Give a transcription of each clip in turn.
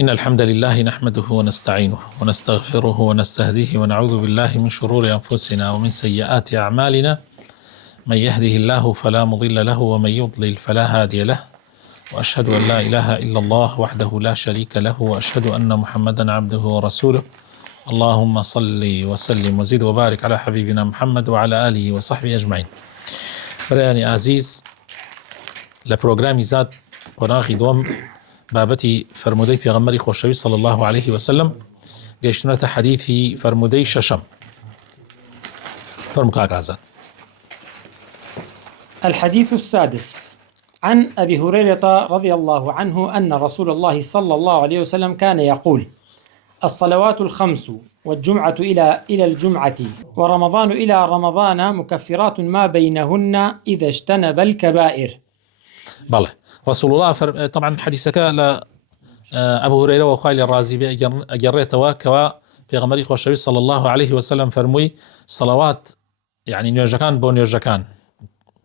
إن الحمد لله نحمده ونستعينه ونستغفره ونستهديه ونعوذ بالله من شرور أنفسنا ومن سيئات أعمالنا. من يهده الله فلا مضل له ومن يضلل فلا هادي له، وأشهد أن لا إله إلا الله وحده لا شريك له، وأشهد أن محمدا عبده ورسوله. اللهم صل وسلم وزد وبارك على حبيبنا محمد وعلى آله وصحبه أجمعين. برایانی عزیز، لە پرۆگرامی زاد قۆناغی دووەم بابەتی فەرموودەی پێغەمبەری خۆشەویست صلی الله عليه وسلم گەیشتونەتە حەدیثی فەرموودەی شەشەم. فەرموو کاک ئازاد. الحديث السادس عن أبي هريرة رضي الله عنه أن رسول الله صلى الله عليه وسلم كان يقول: الصلوات الخمس والجمعة إلى الجمعة ورمضان إلى رمضان مكفرات ما بينهن إذا اجتنب الكبائر. بله، رسول الله طبعا حديثك ل أبو هريرة وخالي الرازي أجريتوا كوا في غمري خوشويست صلى الله عليه وسلم فرموي صلوات يعني نيوجكان بو نيوجكان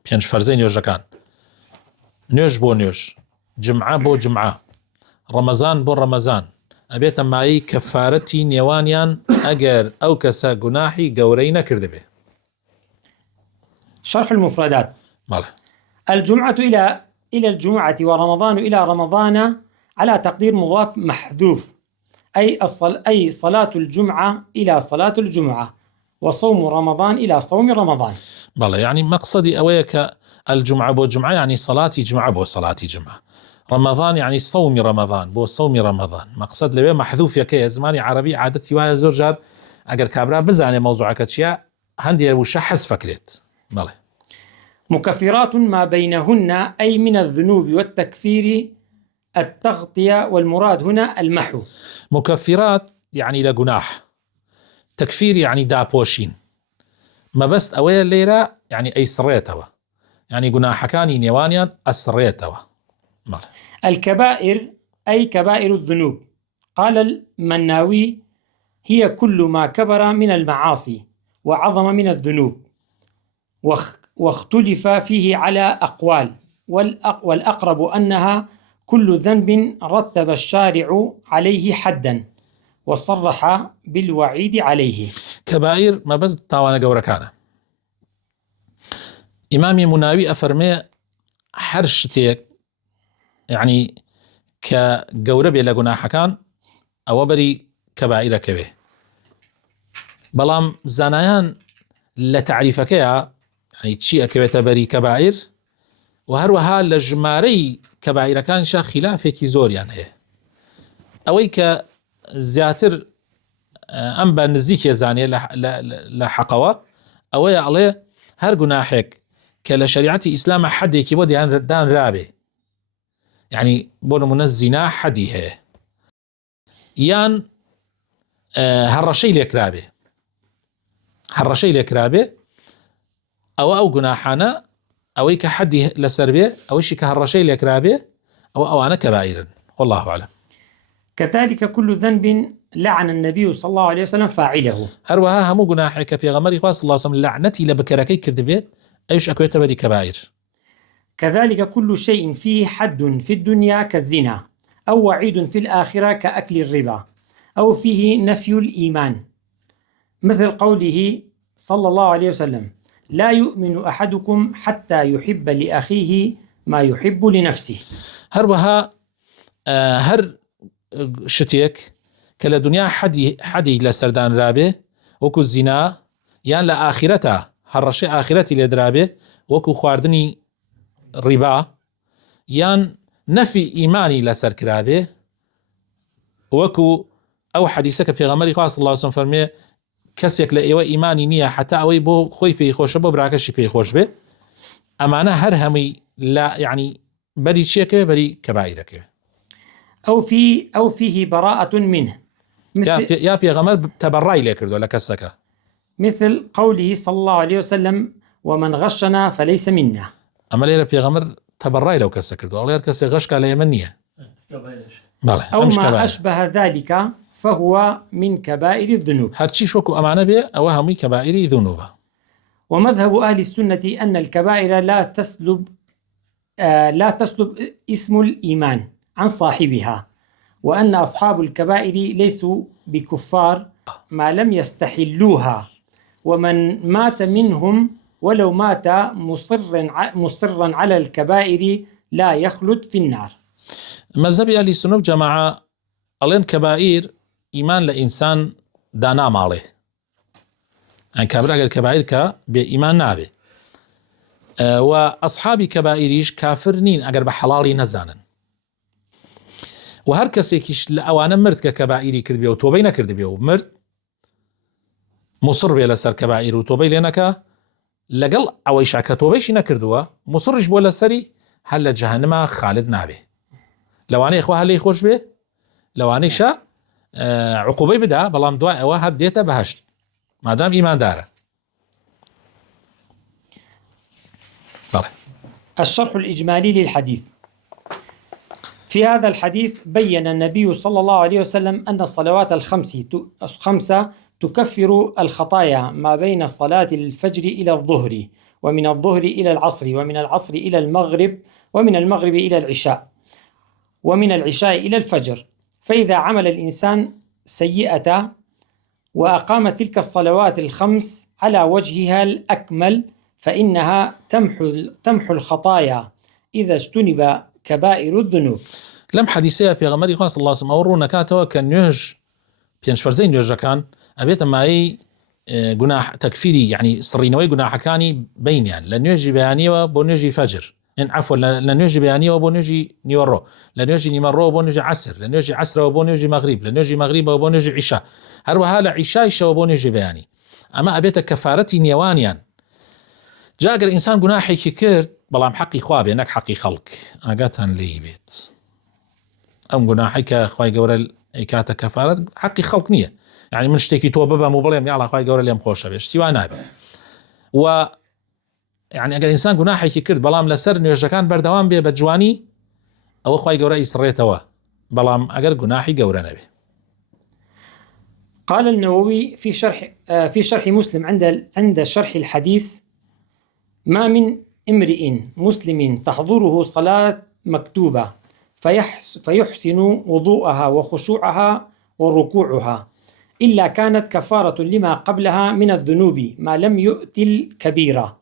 بينج فرزين نيوجكان نيوج بو نيوج جمعة بو جمعة رمضان بو رمضان أبيت معي كفارتي نيوانيان أجر أو كسا جناحي جورينا كردبه. شرح المفردات. بله. الجمعة إلى الجمعة ورمضان إلى رمضان على تقدير مضاف محذوف، أي صلاة الجمعة إلى صلاة الجمعة، وصوم رمضان إلى صوم رمضان. بله، يعني مقصدي أويك الجمعة بو جمعة يعني صلاتي جمعة بو صلاتي جمعة، رمضان يعني صوم رمضان بو صوم رمضان. مقصد لبي محذوف يكي زماني عربي عادتي وهي زور جار اگر كابرا بزاني موضوعك تشيا هندي وش حس فكرت. بله. مكفرات ما بينهن أي من الذنوب والتكفير التغطية، والمراد هنا المحو. مكفرات يعني لجناح، تكفير يعني دابوشين، ما بس أويا الليرة يعني أي سريتوا، يعني جناح كاني نيوانيا أسريتوا. الكبائر أي كبائر الذنوب. قال المناوي: هي كل ما كبر من المعاصي وعظم من الذنوب، واختلف فيه على أقوال، والأقرب أنها كل ذنب رتب الشارع عليه حدا وصرح بالوعيد عليه. كبائر ما بس تاوانا جوركانا. إمامي مناوي أفرمي حرشتك يعني كجوربي لجناح كان أو بري كبائر كبه، بلام زنایان لتعريفك يعني تشيء كبه بري كبائر، وهروها لجماري كبائر كان شا خلافك زور يعني هي أويك زياتر أنبا نزيك يزاني لحقوا أوي عليه هر جناحك كلا شريعتي إسلام حد يكيبود يعني دان رابي، يعني بون منزنا حدي هي يان هرشي لك رابي أو جناحنا أو كحدي لسربي أو شيء كهرشي لك رابي أو أنا كبائر، والله أعلم. كذلك كل ذنب لعن النبي صلى الله عليه وسلم فاعله. هروها همو جناحك في غمري صلى الله عليه وسلم لعنتي لبكركي كردبيت أيش أكويت بدي كبائر. كذلك كل شيء فيه حد في الدنيا كالزنا، أو وعيد في الآخرة كأكل الربا، أو فيه نفي الإيمان، مثل قوله صلى الله عليه وسلم: لا يؤمن أحدكم حتى يحب لأخيه ما يحب لنفسه. هروها هر شتيك كلا دنيا حدي لسردان رابه وكو الزنا يان لآخرته هرشي آخرتي لدرابه وكو خواردني ربا يان نفي إيماني لسر كرابه وكو أو حديثك في غمري صلى الله عليه وسلم فرمي كسيك لأيوه إيماني نية حتى أوي بو خوي بيخوش بو براكشي بيخوش به، أمانا هرهمي لا يعني بري شيك بري كبائرك أو فيه براءة منه، يا بيغمر تبرأي لكردو ولا كسكا، مثل قوله صلى الله عليه وسلم: ومن غشنا فليس منا. أما ليرا بيغمر تبرأي لو كسكردو الله يركسي غشك على يمنية. أو ما أشبه ذلك فهو من كبائر الذنوب. هرشي شوكو أمانة بي أو همي كبائر ذنوبة. ومذهب أهل السنة أن الكبائر لا تسلب اسم الإيمان عن صاحبها، وأن أصحاب الكبائر ليسوا بكفار ما لم يستحلوها، ومن مات منهم ولو مات مصرا على الكبائر لا يخلد في النار. مذهب أهل السنة والجماعة ألين كبائر إيمان لإنسان دانا ماله، يعني كابرا الكبائر بإيمان نابه. وأصحاب كبائريش كافرنين أجر بحلالي نزانا. وهر كسيكيش لأوانا مرد ككبائري كرد بيو توبي نكرد بيو مرد مصر بي لسر كبائر وتوبي لنكا لقل عويشا كتوبيش نكردوا مصرش بو لسري هل جهنم خالد نابه. لواني إخوة هل يخوش به لواني شا عقوبي بدا بلام دواء أوها ديتا بهشت ما دام إيمان داره. الشرح الإجمالي للحديث. في هذا الحديث بين النبي صلى الله عليه وسلم أن الصلوات الخمسة تكفر الخطايا ما بين صلاة الفجر إلى الظهر، ومن الظهر إلى العصر، ومن العصر إلى المغرب، ومن المغرب إلى العشاء، ومن العشاء إلى الفجر. فإذا عمل الإنسان سيئة وأقام تلك الصلوات الخمس على وجهها الأكمل فإنها تمحو الخطايا إذا اجتنب كبائر الذنوب. لم حديثيها في غمري خاص الله سبحانه ورونا كاتوا كان يوج بينش فرزين يوجا كان أبيت ما أي جناح تكفيري يعني سرينوي جناح كاني بين يعني لن يجي بياني وبون يجي فجر إن عفوا لن يجي بياني وبون يجي نيورو، لن يجي نيمرو وبون يجي عصر، لن يجي عصر وبون يجي مغرب، لن يجي مغرب وبون يجي عشاء، هروها لعشاء وبون يجي بياني. أما أبيت كفارتي نيوانيان جاء الإنسان جناحي كيرت بلام حقي خوابي انك حقي خلق اقاتن لي بيت ام جناحك خوي جورل ايكاتا كفاره حقي خلق نيه يعني من شتكي توبه مو بلام يلا خوي جورل يم خوشه بيش سوى نايبه. و يعني اگر انسان جناحي كيرت بلام لسر نيوجا كان بردوام بي بجواني او خوي جورل يسريتوا بلام اگر جناحي جورنا به. قال النووي في شرح مسلم عند شرح الحديث: ما من امرئ مسلم تحضره صلاة مكتوبة فيحسن وضوءها وخشوعها وركوعها إلا كانت كفارة لما قبلها من الذنوب ما لم يؤت الكبيرة،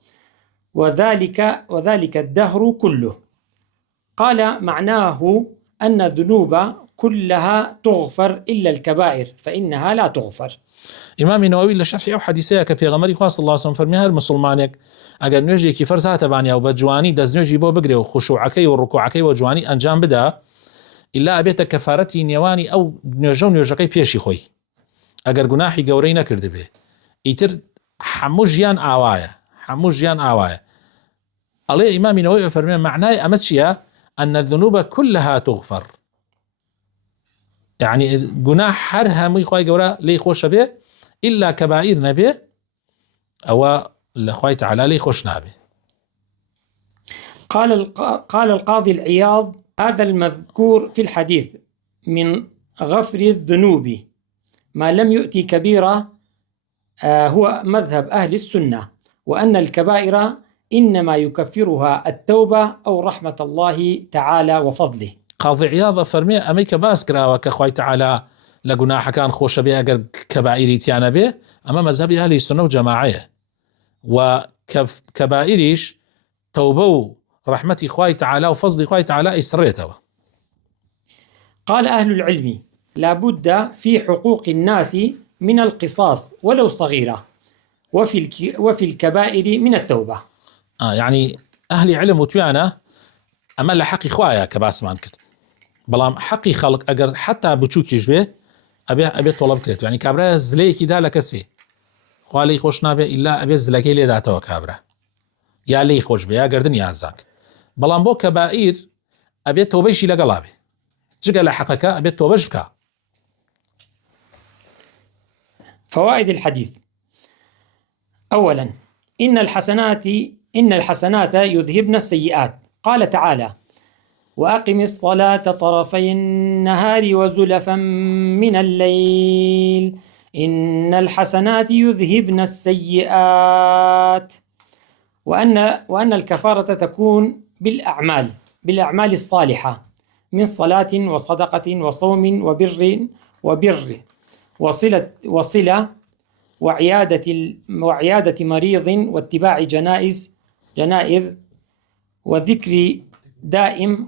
وذلك الدهر كله. قال معناه أن الذنوب كلها تغفر إلا الكبائر فإنها لا تغفر. إمام النووي لشرح أو حديثيك في غمري خاص الله سبحانه فرميها المسلمانك أجر نوجي كفر ذات بانيا وبجواني دز نوجي بو بقري وخشوعكي وركوعكي وجواني أنجام بدا إلا أبيت كفارتي نيواني أو نوجقي بيشي خوي أجر جناحي جورينا كرد به يتر حموجيان آوايا عليه إمام النووي فرميها معناه أمتشيا أن الذنوب كلها تغفر، يعني جناح هرها مي خوي جورا لي خوش به إلا كبائر نبي أو لخوي تعالى لي خوش نبي. قال القاضي العياض: هذا المذكور في الحديث من غفر الذنوب ما لم يؤتي كبيرة هو مذهب أهل السنة، وأن الكبائر إنما يكفرها التوبة أو رحمة الله تعالى وفضله. قاضي عياض فرمي أميك باسكرا وكخوي تعالى لجناح كان خوش به أجر كبائري تيانا به، أما مذهب أهل السنة وجماعية وكبائريش توبوا رحمتي خوي تعالى وفضل خوي تعالى إسريته. قال أهل العلم: لا بد في حقوق الناس من القصاص ولو صغيرة، وفي الكبائر من التوبة. يعني أهل علم وتيانا أما لحقي خوايا كباس مان كرت بلام حقي خلق أجر حتى بتشوكيش به أبي طلب كرت يعني كابرا زلي كده لكسي خوالي خوش نابه إلا أبي زلكي لي دعتوا كابرا يا لي خوش به يا قردن يا زاك بلام بو كبائر أبي توبيشي لقلابه جقل حقك أبي توبش بك. فوائد الحديث: أولا، إن الحسنات يذهبن السيئات. قال تعالى: وأقم الصلاة طرفي النهار وزلفا من الليل إن الحسنات يذهبن السيئات. وأن الكفارة تكون بالأعمال الصالحة من صلاة وصدقة وصوم وبر وصلة وعيادة مريض واتباع جنائز وذكر دائم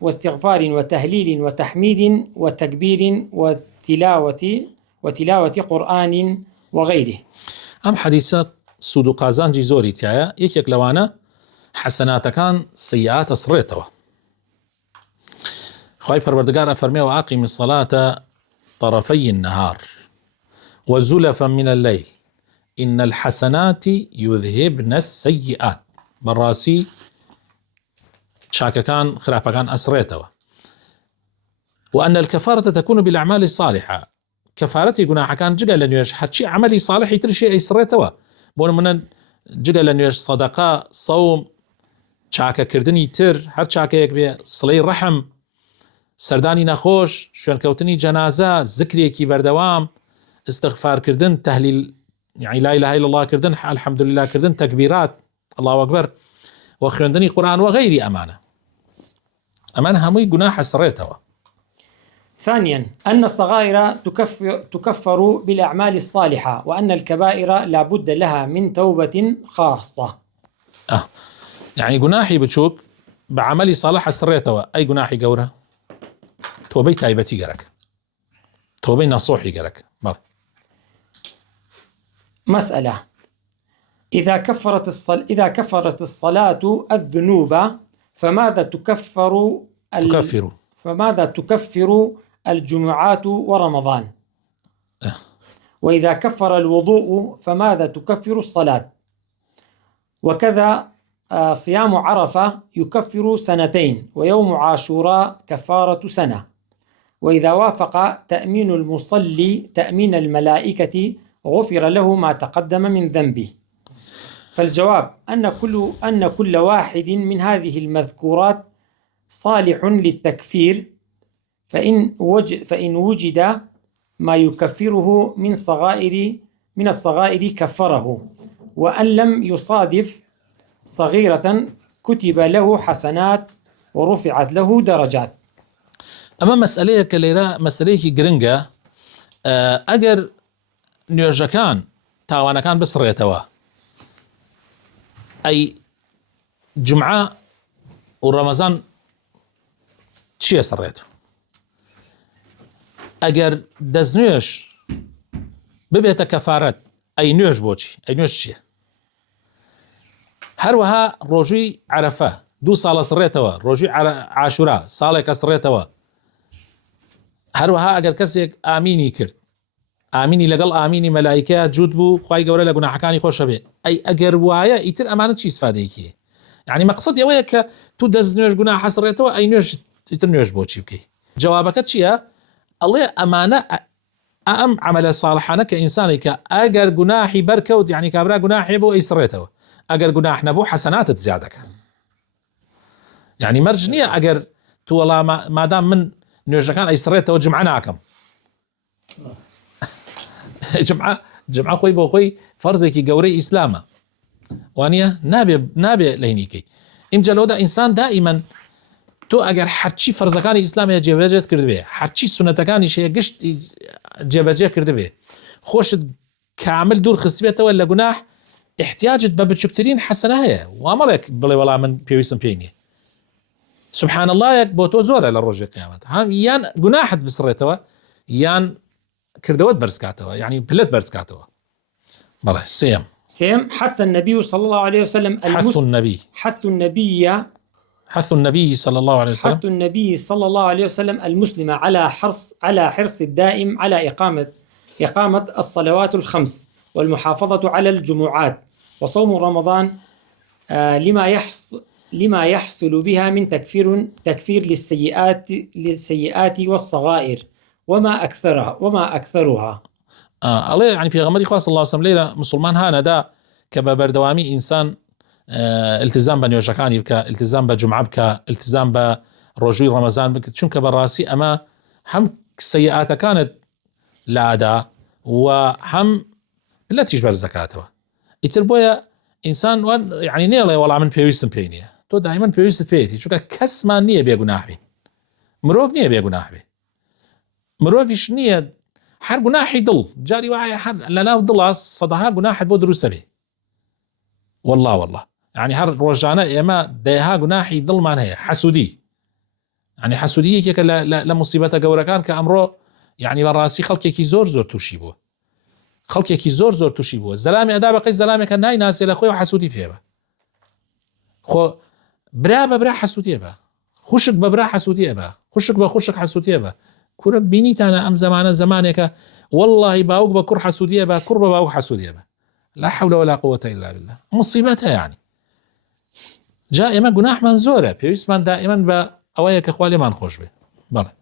واستغفار وتهليل وتحميد وتكبير وتلاوة قرآن وغيره. ئەم حەدیسە سود و قازانجی زۆری تایە. یەکێک لەوانە حەسەناتەکان سەیئات ئەسڕێتەوە. خوای پەروەردگار ئەفەرمێ وأقم الصلاة طرفي النهار وزلفا من الليل إن الحسنات يذهبن السيئات. بەڕاستی چاکەکان خراپەکان ئەسڕێتەوە. وأن الكفارة تكون بالأعمال الصالحة. كفارەتی گوناحەکان جگە لە نوێژ هەرچی عملی صالحی ترشی ئەیسڕێتەوە. بۆ نمونە جگە لە نوێژ سەدەقە، سەوم، چاکەکردنی تر، هەر چاکەیەک بێ، سڵەی ڕەحم، سەردانی نەخۆش، شوێنکەوتنی جەنازە، زکرێکی بەردەوام، استغفارکردن، تەهلیل يعني لا إله إلا الله کردن، الحمد لله کردن، تەکبیرات، الله أكبر، و خوێندنی قورآن و غەیری ئەمانە هەمووی گوناح ئەسڕێتەوە. ثانيا أن الصغائر تكفر بالأعمال الصالحة وأن الكبائر لا بد لها من توبة خاصة. يعني گوناحی بچووک بعملی صالح ئەسڕێتەوە. ئەی گوناحی گەورە تۆبەی تایبەتی گەرەک، تۆبەی نەسوحی گەرەک. مسألة: إذا كفرت الصلاة الذنوب فماذا تكفر الجمعات ورمضان؟ وإذا كفر الوضوء فماذا تكفر الصلاة؟ وكذا صيام عرفة يكفر سنتين، ويوم عاشوراء كفارة سنة. وإذا وافق تأمين المصلي تأمين الملائكة غفر له ما تقدم من ذنبه. فالجواب أن كل واحد من هذه المذكورات صالح للتكفير، فإن وجد ما يكفره من الصغائر كفره، وأن لم يصادف صغيرة كتب له حسنات ورفعت له درجات. ئەمە مەسئلەیەکە لێرە مەسئلەیەکی گرنگە. ئەگەر نوێژەکان تاوانەکان بسڕێتەوە، ئەی جمعە و ڕەمەزان چیە سڕێت؟ ئەگەر دەستنوێژ ببێتە کەفارەت، ئەی نوێژ بۆچی؟ ئەی نوێژ چییە؟ هەروەها ڕۆژووی عەرەفە 2 ساڵە سڕێتەوە، ڕۆژووی عاشورا ساڵێکە سڕێتەوە. هەروەها ئەگەر کەسێک ئامینی کرد، ئامینی لەگەڵ ئامینی مەلایکە جوود بوو، خوای گەورە لە گوناحەکانی خۆشە بێ. ئەی ئەگەر وایە ئیتر ئەمانە چی سفادەیەکیە؟ یعنی مەقسەد ئەوەیە کە تو دەست نوێژ گوناح حەسڕێتەوە، ئەی نوێژ ئیتر نوێژ بۆچی بکەی؟ جوابەکە چییە؟ ئەڵێ ئەمانە ئەم عەمەلە ساڵحانە کە ئینسانی کە ئەگەر گوناحی بەرکەوت، یعنی کابرا گوناحی بۆ ئەی سڕێتەوە، ئەگەر گوناح نەبوو حەسەناتت زیادەکە. یعنی مەرج نییە ئەگەر تو وەڵا مادام من نوێژەکان ئەی سڕێتەوە جمعە ناکەم. جمعە خۆی بۆ خۆی فەرزێکی گەورەی ئیسلامە، وانە نابێ لەینیکەی. ئینجا لەوەدا ئینسان دائیمەن تۆ ئەگەر هەرچی فەرزەکانی ئیسلامیە جێبەجێت کردبێ، هەرچی سونەتەکانی شەیە گشتی جێبەجێ کردبێ، خۆشت کامل دوور خستبێتەوە لە گوناح، احتیاجت بە بچووکترین حەسەنە هەیە. وامەڵێک بڵێ وەڵام من پێویستم پێی نییە. سبحان اللهەک بۆ تۆ زۆرە لە ڕۆژی قیامەت. یان گوناحت بسڕێتەوە، یان کردەوەت بەرزکاتەوە، یعنی پلت بەرزکاتەوە. بەڵێ سێم حث النبي صلى الله عليه وسلم حث النبي صلى الله عليه وسلم المسلم على حرص الدائم على إقامة الصلوات الخمس والمحافظة على الجمعات وصوم رمضان لما يحصل بها من تكفير للسيئات والصغائر وما أكثرها. الله يعني في غمري خاص الله وسلم ليلة مسلمان هانا دا كبا بردوامي إنسان التزام بنيوشكاني بك، التزام بجمعة بك، التزام برجوي رمضان بك، چونك بالراسي أما هم سيئات كانت لادا وهم لا تجبر الزكاة يتربويا إنسان يعني نيلا والله من بيويستن بينيه تو دائما بيويست بيتي شو كسمان نية بيجو ناحي مرۆڤ نییە بێگوناح بێ، مرۆڤیش نییە هەر گوناحی دڵ جاری وایە هەر لەناو دڵە سەدەها گوناحت بۆ دروستە بێ، والله يعني هەر ڕۆژانە ئێمە دەیها گوناحی دڵمان هەیە. حەسوودی، يعني حەسوودی یەکێکە لە موسیبەتە گەورەکان کە ئەمڕۆ يعني بەڕاستی خەڵکێکی زۆر تووشی بووە، خەڵکێکی زۆر تووشی بووە. زەلامی ئەدا بەقەی زەلامێکە نایناسێ لە خۆی و حەسوودی پێبە، خۆ برا بە برا حەسوودیە بە، خوشک بە برا حەسوودیە بە، خوشک بە خوشک حەسوودیە بە. کورە بینیتانە ئەم زەمانە زمانێکە والله باوک بە کوڕ حەسوودیە بە، کوڕ بە باوک حەسوودیە بە. لا حول ولا قوة إلا بالله. مصیبەتە يعني. جا ئێمە گوناحمان زۆرە، پێویستمان دائما بە ئەوەیە کە خوا لێمان خۆش بێ. بەڵێ.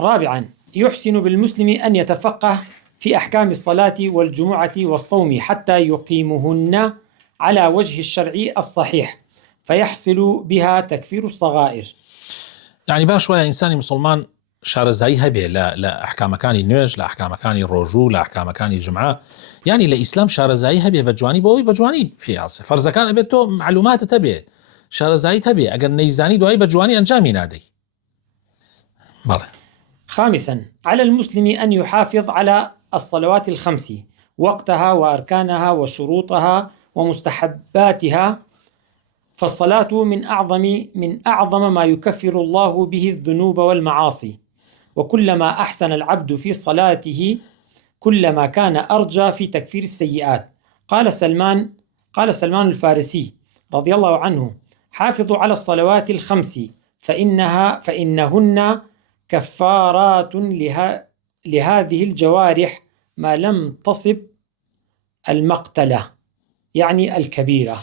رابعا يحسن بالمسلم أن يتفقه في أحكام الصلاة والجمعة والصوم حتى يقيمهن على وجه الشرع الصحيح فيحصل بها تكفير الصغائر. يعني باش وایە ئینسانی مسلمان شارەزایی هەبێ لە ئەحکامەکانی نوێژ، لە ئەحکامەکانی ڕۆژوو، لە ئەحکامەکانی جمعە، يعني لە ئیسلام شارەزایی هەبێ بە جوانی بۆەوەی بە جوانی پێیاسێ. فەرزەکان ئەبێت تۆ معلوماتت هەبێ، شارەزاییت هەبێ، ئەگەر نەیزانی دوایی بە جوانی ئەنجامی نادەی. بەڵێ. خامسا على المسلم أن يحافظ على الصلوات الخمس وقتها وأركانها وشروطها ومستحباتها، فالصلاة من أعظم ما يكفر الله به الذنوب والمعاصي، وكلما أحسن العبد في صلاته كلما كان أرجى في تكفير السيئات. قال سلمان الفارسي رضي الله عنه: حافظوا على الصلوات الخمس فإنهن كفارات لهذه الجوارح ما لم تصب المقتلة، يعني الكبيرة.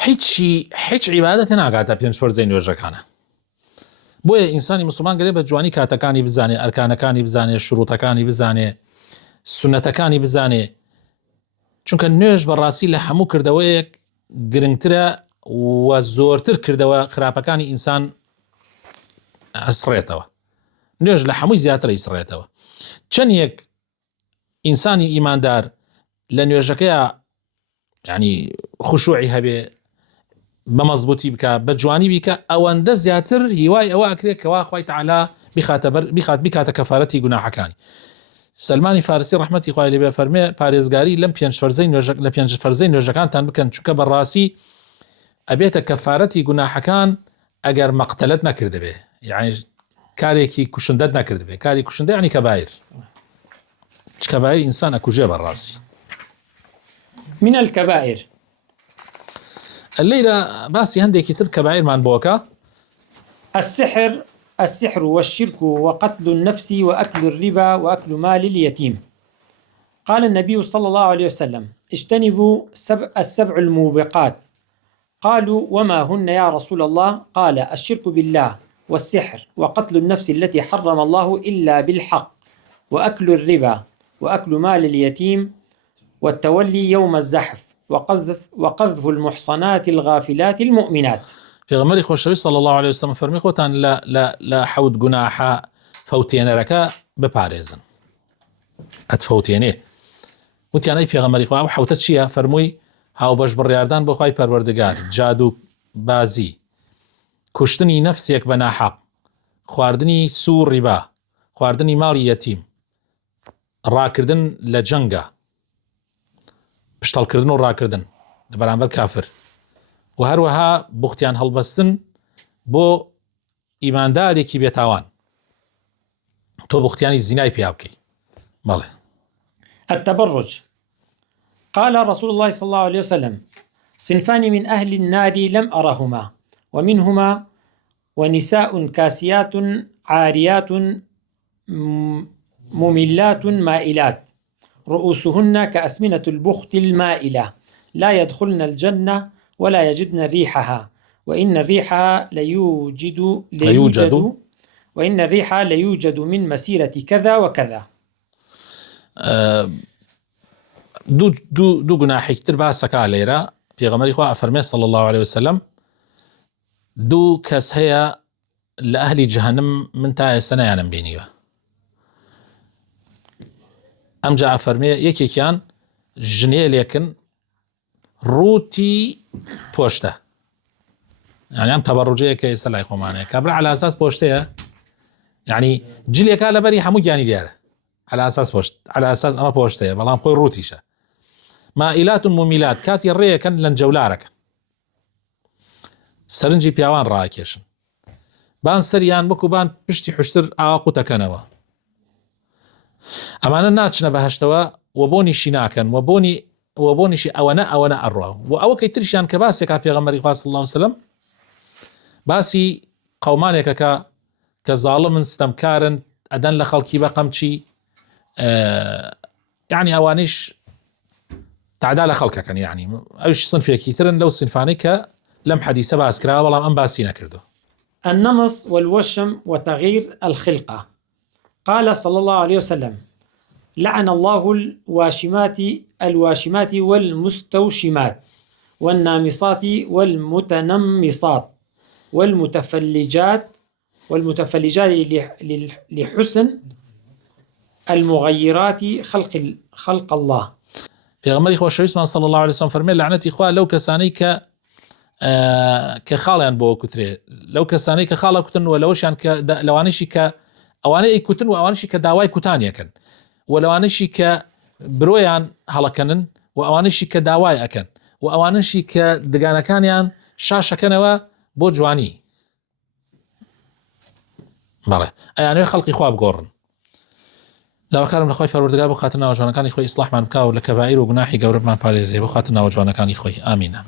هیچ عیبادەتە ناگاتە پێنج فەرزەی نوێژەکانە. بۆیە ئینسانی مسلمان گەلێ بە جوانی کاتەکانی بزانێ، ئەرکانەکانی بزانێ، شروطەکانی بزانێ، سونەتەکانی بزانێ، چونکە نوێژ بەڕاستی لە هەموو کردەوەیەک گرنگترە و زۆرتر کردەوە خراپەکانی ئینسان ئەسڕێتەوە. نوێژ لە هەمووی زیاتر ئیسڕێتەوە. چەند یەک ئینسانی ئیماندار لە نوێژەکەیە يعني خشوعی هەبێ، بە مەزبوطی بکە، بە جوانی بیکە، ئەوەندە زیاتر هیوای ئەوە ئەکرێت کەوا خوای تەعالا بیکاتە کەفارەتی گوناحەکانی. سلمانی فارسی ڕەحمەتی خوای لێ بێ فەرمێ پارێزگاری لەم لە پێنج فەرزەی نوێژەکانتان بکەن، چونکە بەڕاستی ئەبێتە کەفارەتی گوناحەکان ئەگەر مەقتەلەت نەکردبێ، یعنی کارێکی کوشندەت نەکردبێ. کاری کوشندە یعنی کەبایر، کەبایر ئینسان ئەکوژێ بەڕاستی. من الكبائر الليلة باسي هندێکی تر کەبایر بۆکە. السحر والشرك وقتل النفس وأكل الربا وأكل مال اليتيم. قال النبي صلى الله عليه وسلم: اجتنبوا السبع الموبقات. قالوا: وما هن يا رسول الله؟ قال: الشرك بالله، والسحر، وقتل النفس التي حرم الله إلا بالحق، وأكل الربا، وأكل مال اليتيم، والتولي يوم الزحف، وقذف المحصنات الغافلات المؤمنات. پێغەمبەری خۆشەویست صلی الله عليه وسلم فەرمی خۆتان لە حەوت گوناحە فەوتێنەرەکە بپارێزن. ئەتفەوتێنێ. وتیانەی پێغەمبەری خوا ئەو حەوتە چییە؟ فەرمووی هاوبەش بڕیاردان بۆ خوای پەروەردگار، جادو بازی، کوشتنی نەفسێک بە ناحەق، خواردنی سوور ڕیبا، خواردنی ماڵی یەتیم، ڕاکردن لە جەنگە، پشتەڵکردن و ڕاکردن لە بەرامبەر کافر، و هەروەها بوختیان هەڵبەستن بۆ ئیماندارێکی بێتاوان، تۆ بوختیانی زینای پێیا بکەی. بەڵێ. التبرج. قال رسول الله صلى الله عليه وسلم: صنفان من أهل النار لم أرهما، ومنهما ونساء كاسيات عاريات مملات مائلات رؤوسهن كأسمنة البخت المائلة لا يدخلن الجنة ولا يجدن ريحها، وإن الريح ليوجد من مسيرة كذا وكذا. دوو گوناحێکی تر باسەکە لێرە. پێغەمبەری خوا ئەفەرمێ صلی الله عليه وسلم دوو کەس هەیە لە ئەهلی جەهەنەم من تا ئێستا نەیانم بینیوە. ئەمجا ئەفەرمێ یەکێکیان ژنێلێکن ڕووتی پۆشتە، يعني أم تبرجية كيسلا يخو معناه كابرا على أساس بوشتية يعني جلي كالا بري حمو جاني دياله على أساس بوشت على أساس أما بوشتية بلام خوي روتيشة مائلات مميلات كاتي الرية كان لنجولارك سرنجي بيوان راكيشن بان سريان بكو بان بشتي حشتر آقوتا كانوا أما ناتشنا بهشتوا وبوني شناكن وبوني شي أونا أروى وأو كيترشان كباسي كابي غمري صلى الله عليه وسلم باسي قومانيك كظالم استمكارن أدن لخلقي بقمتشي يعني أوانيش تعدال خلقك كان يعني أيش صنفي كثيرا لو صنفانيك لم حديث باسكرا والله أم باسينا كردو. النمص والوشم وتغيير الخلقة. قال صلى الله عليه وسلم: لعن الله الواشمات والمستوشمات والنامصات والمتنمصات والمتفلجات لحسن المغيرات خلق الله. في غمري خوش صلى الله عليه وسلم فرمي لعنتي إخوة لو كساني كخاليان بو كتري لو كساني كخالا كتن ولوش يعني لوانيشي كأواني كتن وأوانيشي كداواي كتانيا كن ولوانيشي كبرويان هلكنن وأوانيشي كداواي أكن وأوانيشي كدقانا كانيان شاشة كنوا بو جواني بله يعني خلقي خواب قورن لو كان لخوي فروردقار بخاتنا وجوانا كان يخوي إصلاح من بكاو لكبائر وقناحي قورب من باريزي بخاتنا وجوانا كان يخوي آمين.